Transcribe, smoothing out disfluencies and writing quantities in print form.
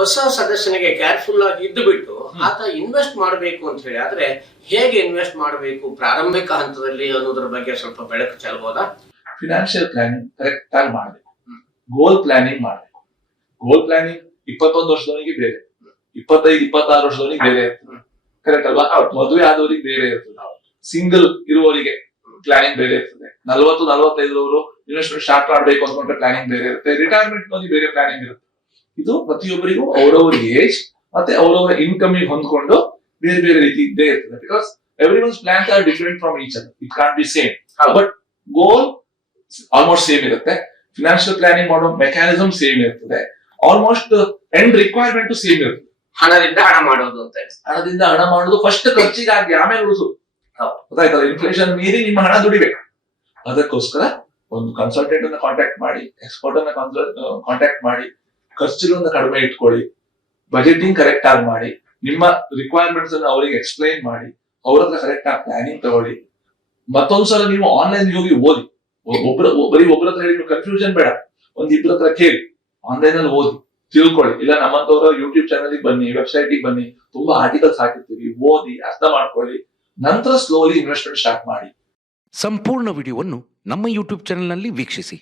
ಹೊಸ ಸದಸ್ಯನಿಗೆ ಕೇರ್ಫುಲ್ ಆಗಿ ಇದ್ದು ಬಿಟ್ಟು ಆತ ಇನ್ವೆಸ್ಟ್ ಮಾಡಬೇಕು ಅಂತ ಹೇಳಿ ಆದ್ರೆ ಹೇಗೆ ಇನ್ವೆಸ್ಟ್ ಮಾಡಬೇಕು ಪ್ರಾರಂಭಿಕ ಹಂತದಲ್ಲಿ ಅನ್ನೋದ್ರ ಬಗ್ಗೆ ಸ್ವಲ್ಪ ಬೆಳಕು ಚೆಲ್ಲಬಹುದಾ? ಫಿನಾನ್ಷಿಯಲ್ ಪ್ಲಾನಿಂಗ್ ಕರೆಕ್ಟ್ ಆಗಿ ಮಾಡಬೇಕು. ಗೋಲ್ ಪ್ಲಾನಿಂಗ್ ಮಾಡಬೇಕು. ಗೋಲ್ ಪ್ಲಾನಿಂಗ್ 21 ವರ್ಷದವನಿಗೆ ಬೇರೆ, 25-26 ವರ್ಷದವನಿಗೆ ಬೇರೆ ಇರ್ತದೆ. ಕರೆಕ್ಟ್ ಅಲ್ವಾ? ಮದುವೆ ಆದವರಿಗೆ ಬೇರೆ ಇರ್ತದೆ, ಸಿಂಗಲ್ ಇರುವವರಿಗೆ ಪ್ಲಾನಿಂಗ್ ಬೇರೆ ಇರ್ತದೆ, 40-45 ಇನ್ವೆಸ್ಟ್ಮೆಂಟ್ ಸ್ಟಾರ್ಟ್ ಮಾಡಬೇಕು ಅನ್ಕೊಂಡ್ರೆ ಪ್ಲಾನಿಂಗ್ ಬೇರೆ ಇರುತ್ತೆ, ರಿಟೈರ್ಮೆಂಟ್ ನಲ್ಲಿ ಬೇರೆ ಪ್ಲಾನಿಂಗ್ ಇರುತ್ತೆ. ಇದು ಪ್ರತಿಯೊಬ್ಬರಿಗೂ ಅವರವರ ಏಜ್ ಮತ್ತೆ ಅವರವರ ಇನ್ಕಮ್ ಹೊಂದ್ಕೊಂಡು ಬೇರೆ ಬೇರೆ ರೀತಿ ಇದ್ದೇ ಇರ್ತದೆ. Because everyone's plans are different from each other. It can't be same, but goal almost same ಇರುತ್ತೆ. ಫಿನಾನ್ಷಿಯಲ್ ಪ್ಲಾನಿಂಗ್ ಮಾಡೋ ಮೆಕ್ಯಾನಿಸಮ್ ಸೇಮ್ ಇರ್ತದೆ. ಆಲ್ಮೋಸ್ಟ್ ಎಂಡ್ ರಿಕ್ವೈರ್ಮೆಂಟ್ ಸೇಮ್ ಇರ್ತದೆ. ಹಣದಿಂದ ಹಣ ಮಾಡೋದು ಅಂತ. ಹಣದಿಂದ ಹಣ ಮಾಡೋದು ಫಸ್ಟ್ ಖರ್ಚಿಗಾಗಿ, ಆಮೇಲೆ ಉಳಿಸು. ಗೊತ್ತಾಯ್ತಲ್ಲ? ಇನ್ಫ್ಲೇಷನ್ ಮೀರಿ ನಿಮ್ಮ ಹಣ ದುಡಿಬೇಕು. ಅದಕ್ಕೋಸ್ಕರ ಒಂದು ಕನ್ಸಲ್ಟೆಂಟ್ ಅನ್ನ ಕಾಂಟ್ಯಾಕ್ಟ್ ಮಾಡಿ, ಎಕ್ಸ್ಪರ್ಟ್ ಅನ್ನ ಕಾಂಟ್ಯಾಕ್ಟ್ ಮಾಡಿ, ಖರ್ಚುಗಳನ್ನ ಕಡಿಮೆ ಇಟ್ಕೊಳ್ಳಿ, ಬಜೆಟಿಂಗ್ ಕರೆಕ್ಟ್ ಆಗಿ ಮಾಡಿ, ನಿಮ್ಮ ರಿಕ್ವೈರ್ಮೆಂಟ್ಸ್ ಅನ್ನ ಅವರಿಗೆ ಎಕ್ಸ್ಪ್ಲೈನ್ ಮಾಡಿ, ಅವ್ರ ಹತ್ರ ಕರೆಕ್ಟ್ ಆಗಿ ಪ್ಲಾನಿಂಗ್ ತಗೊಳ್ಳಿ. ಮತ್ತೊಂದ್ಸಲ ನೀವು ಆನ್ಲೈನ್ ಹೋಗಿ ಓದಿ. ಬರೀ ಒಬ್ಬರ ಹತ್ರ ಹೇಳಿ ಕನ್ಫ್ಯೂಷನ್ ಬೇಡ, ಒಂದಿಬ್ಬರ ಹತ್ರ ಕೇಳಿ, ಆನ್ಲೈನ್ ಅಲ್ಲಿ ಓದಿ, ತಿಳ್ಕೊಳ್ಳಿ. ಇಲ್ಲ ನಮ್ಮಂತವರ ಯೂಟ್ಯೂಬ್ ಚಾನಲ್ ಬನ್ನಿ, ವೆಬ್ಸೈಟ್ ಬನ್ನಿ, ತುಂಬಾ ಆರ್ಟಿಕಲ್ಸ್ ಹಾಕಿರ್ತೀವಿ, ಓದಿ ಅರ್ಥ ಮಾಡ್ಕೊಳ್ಳಿ, ನಂತರ ಸ್ಲೋಲಿ ಇನ್ವೆಸ್ಟ್ಮೆಂಟ್ ಸ್ಟಾರ್ಟ್ ಮಾಡಿ. ಸಂಪೂರ್ಣ ವಿಡಿಯೋವನ್ನು ನಮ್ಮ ಯೂಟ್ಯೂಬ್ ಚಾನೆಲ್ನಲ್ಲಿ ವೀಕ್ಷಿಸಿ.